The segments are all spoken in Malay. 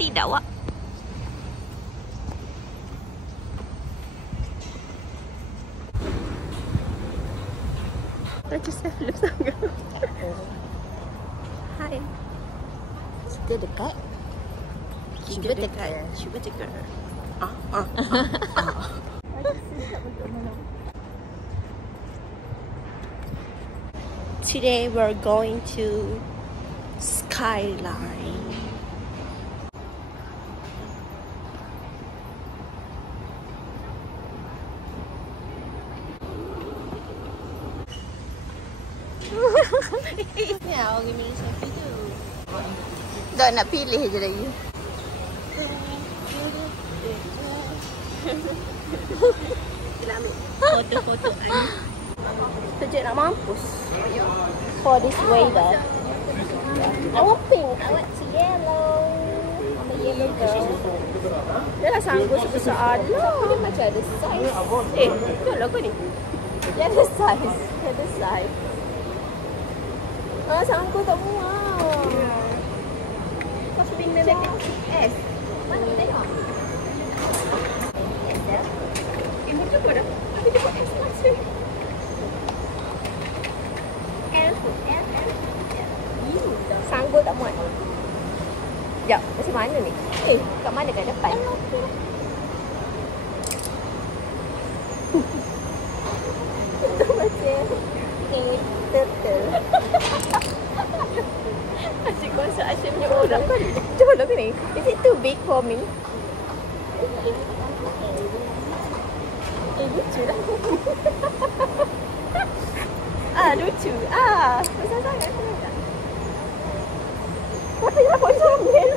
tidak, Wak. Macam self-love sangat. Hai. Kita dekat. Cuba dekat. Cuba dekat. Today we're going to Skyline. Ya, orang minum selfie tu. Tak nak pilih je lagi. Kita ambil foto-foto kan. Sejak nak mampus. For this weather. I want pink. I want yellow. I'm a yellow girl. Dia lah sanggup sebesar lah. Dia macam ada size. Betul lah kau ni. Dia ada size. Dia ada size. Sanggup tak muat. Kau pink memang S. Mana tengok? S dah. Ini tu pun dah. Tapi dia buat S macam. L. Sanggup tak muat. Sekejap, macam mana ni? Kat mana kat depan? Itu macam turtle. Asyik konsert Asyik punya orang kan. Jauh lah ke ni? Is it too big for me? Lucu lah. Lucu. Besar sangat. Tapi kenapa comel?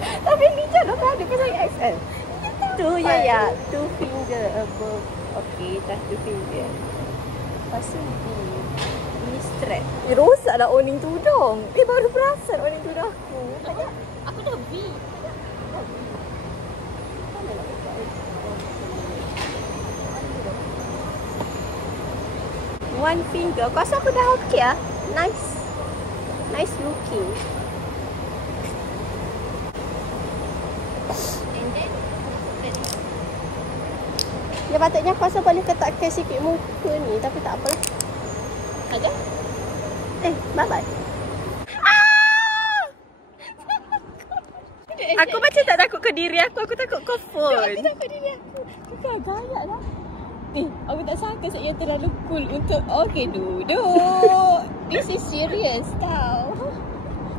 Tapi ni je lah kan ada pasal XL. Tu ya. 2 finger above. Okay, dah 2 finger. Lepas tu ni strap. Rosak lah owning tudung. Baru perasan owning tudung aku. Aku dah B. One finger. Aku rasa aku dah okay lah. Nice looking. And then dia patutnya aku rasa boleh ketatkan sikit muka ni. Tapi tak apalah. Aja. Bye-bye. Aku macam tak takut ke diri aku. Aku takut ke phone. Aku takut diri aku. Aku kan gayat lah. Aku tak sangka saya terlalu cool untuk okay duduk. This is serious tau.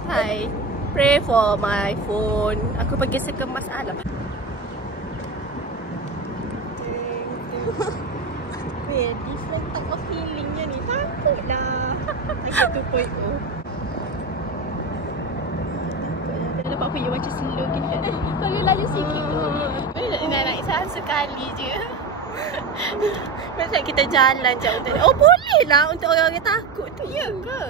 Hi. Pray for my phone. Aku pergi sekemas alam. Different type of feelingnya ni. Takutlah. Aku 2.0. Dah lepas aku macam slow gini kan. Kalau laju sikit pun. Nak naik sekali je. Macam kita jalan je untuk boleh lah untuk orang-orang takut tu. Ya ke?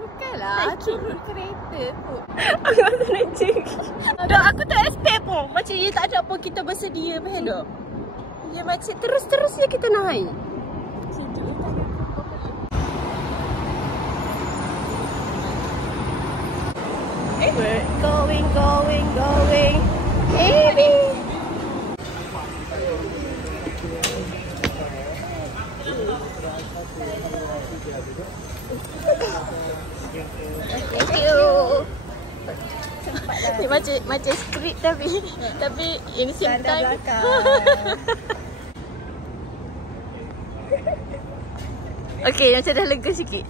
Bukanlah turun kereta pun. Aku rasa nak cekik. Aku tak expect pun. Macam dia tak ada pun kita bersedia pun tak. Dia macam terus-terusnya kita naik. We're going. Baby. Thank you. Ni macam skrip tapi ini simpan. Okey, macam dah lega sikit.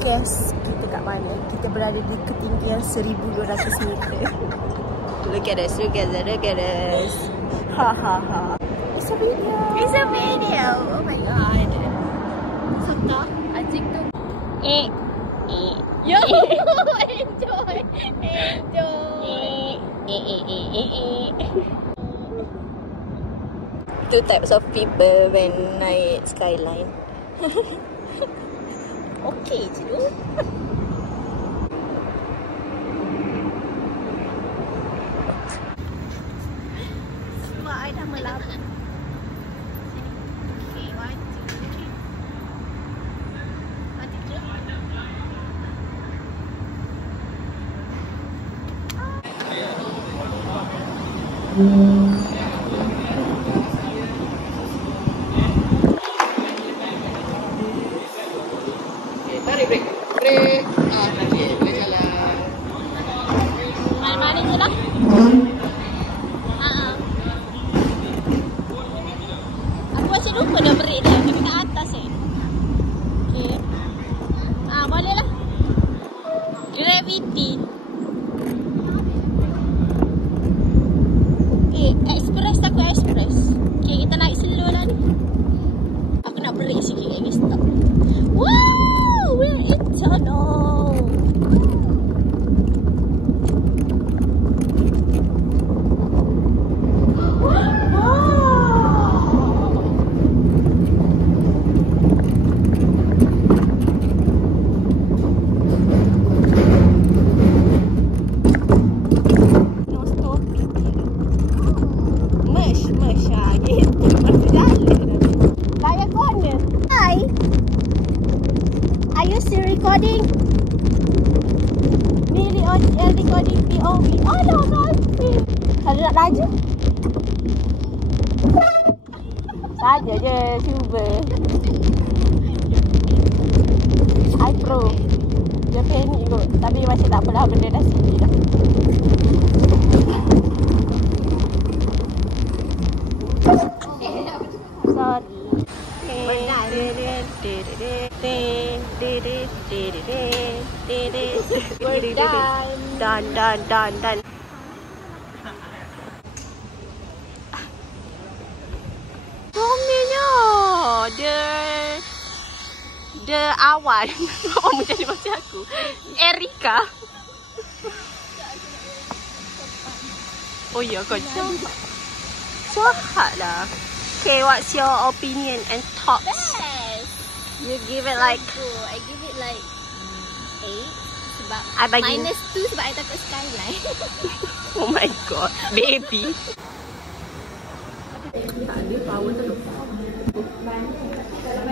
Guess kita kat mana? Kita berada di ketinggian 1200 meter. Look at us. Ha. It's a video. Oh my god. Suka acik tu. Yo. Enjoy. Two types of people when naik Skyline. Okay je tu. Semua I dah melapar. Okay, 1, 2, 3. 1, 2, 3. Tarik break. Break. Okey, boleh jalan. Main-main je lah. Aku masih lupa dah break dia. Kena kat atas ni. Okay. Boleh lah. Gravity. Express aku express. Okay, kita naik slow lah ni. Aku nak break sikit lagi, stop. Wow, we're in tunnel. Are you still recording? Ni recording POV. Oh no, nanti. Kalau nak laju? Saja je, cuba. I pro. Dia panik kot. Tapi macam tak apalah, benda dah sini dah. Sorry. We're done. Suaminya dia awal. Kamu jadi macam aku. Erika. Oh ya, kau jahat lah. Okay, what's your opinion and thoughts? Best. You give it like... I give it like 8. Sebab I bagi -2 sebab I takut skyline. Oh my god, baby. Tak ada power tu.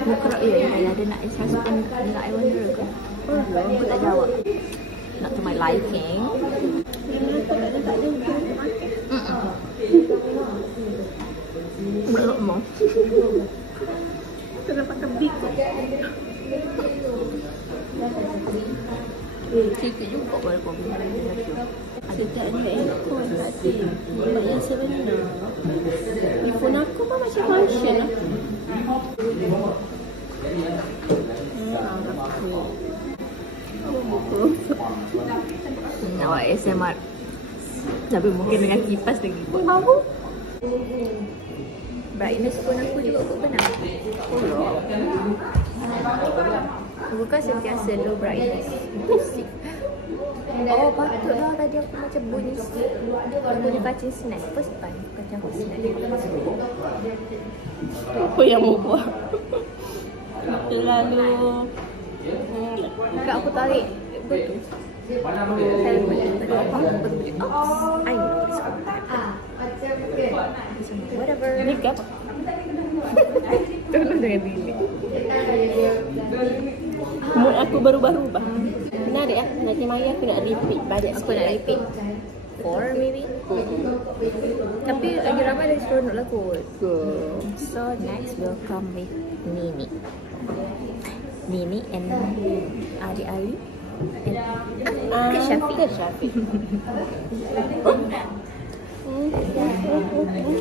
Muka dia nak exhaustion nak I wonder ke? Aku tak jawab. Not to my liking. Tak ada belum mau. Kita dapat kebik kot. Sikit juga walaupun Ada tak ada aircon tadi. Sebab yang sebenar telefon aku pun macam function lah. Awak ASMR. Tapi mungkin dengan kipas lagi pun Mahu? brightness pun aku juga kot benar. Bukan sentiasa low brightness. Oh patutlah tadi aku macam bunyi kaca snack. First time kaca snack. Apa yang mau buat? Terlalu Bukan aku tarik betul. Saya betul. Oh, I know this one. Whatever. Ni ke apa? Tolong jangan delete. Mood aku berubah-ubah. Menarik lah. Nanti Maya aku nak repeat banyak Aku nak repeat 4 maybe. Tapi lagi ramai dari seronok lah kot. So next will come with Nini and Ali and Syafiq.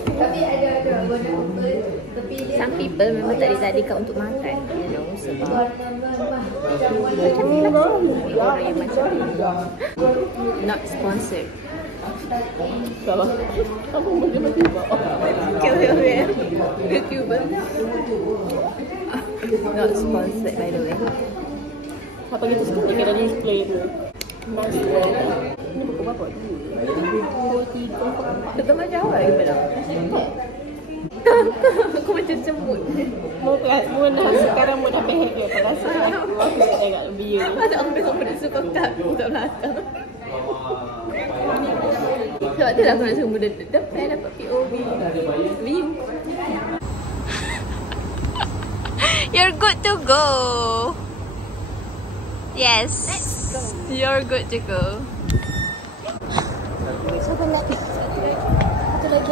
Tapi ada Some people memang tak dijadikan untuk makan, you know, sebab orang yang macam not sponsored. Salah. Apa boleh tiba-tiba? YouTuber. Not sponsored by the way. Apa gitu seperti kena display tu. Nice. Ini buku berapa? 2, 3, 4. Kita macam awal ke belum? Aku macam cemut. Muna sekarang Muna behavior. Terasa aku tak tengok view. Masa aku tengok benda suka tak belakang. Sebab tu lah aku nak suruh benda depan dapat POV view. You're good to go. Yes. Let's go. You're good to go. Satu lagi.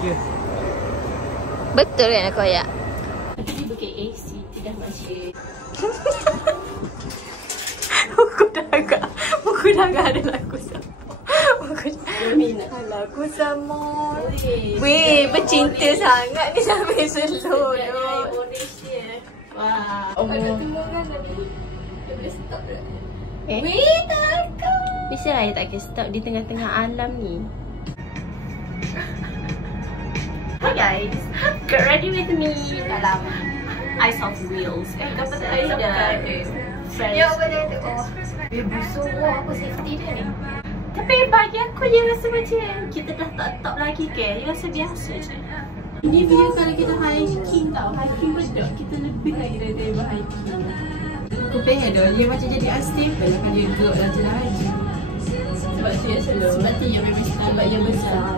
Ya. Betul kan aku ayat? Tadi bukit AC tidak masih. Buku dah agak ada lagu sama. Lagu sama. Weh, bercinta sangat ni sampai slow. Wah. Oh. Weh, takut. Bisa lah dia tak kira stop di tengah-tengah alam ni. Hi guys, get ready with me dalam Ice of Wheels. Kau patut ada French. Ya, betul tu. Oh. Busuk apa safety dia ni? Tapi bagi aku dia rasa macam kita dah tak top lagi ke. Dia rasa biasa je. Ini dia kalau kita hiking tau. Hiking bedak kita lebih lagi daripada hiking. Aku pengen dah dia macam jadi unstable lah kan dia gerak dalam jalan haji. Sebab dia slow. Sebab dia memang sebab dia besar.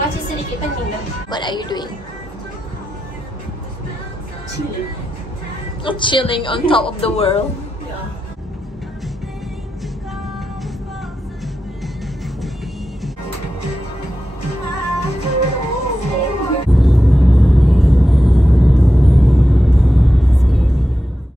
Macam sedikit penting dah. What are you doing? Chilling. Chilling on top of the world.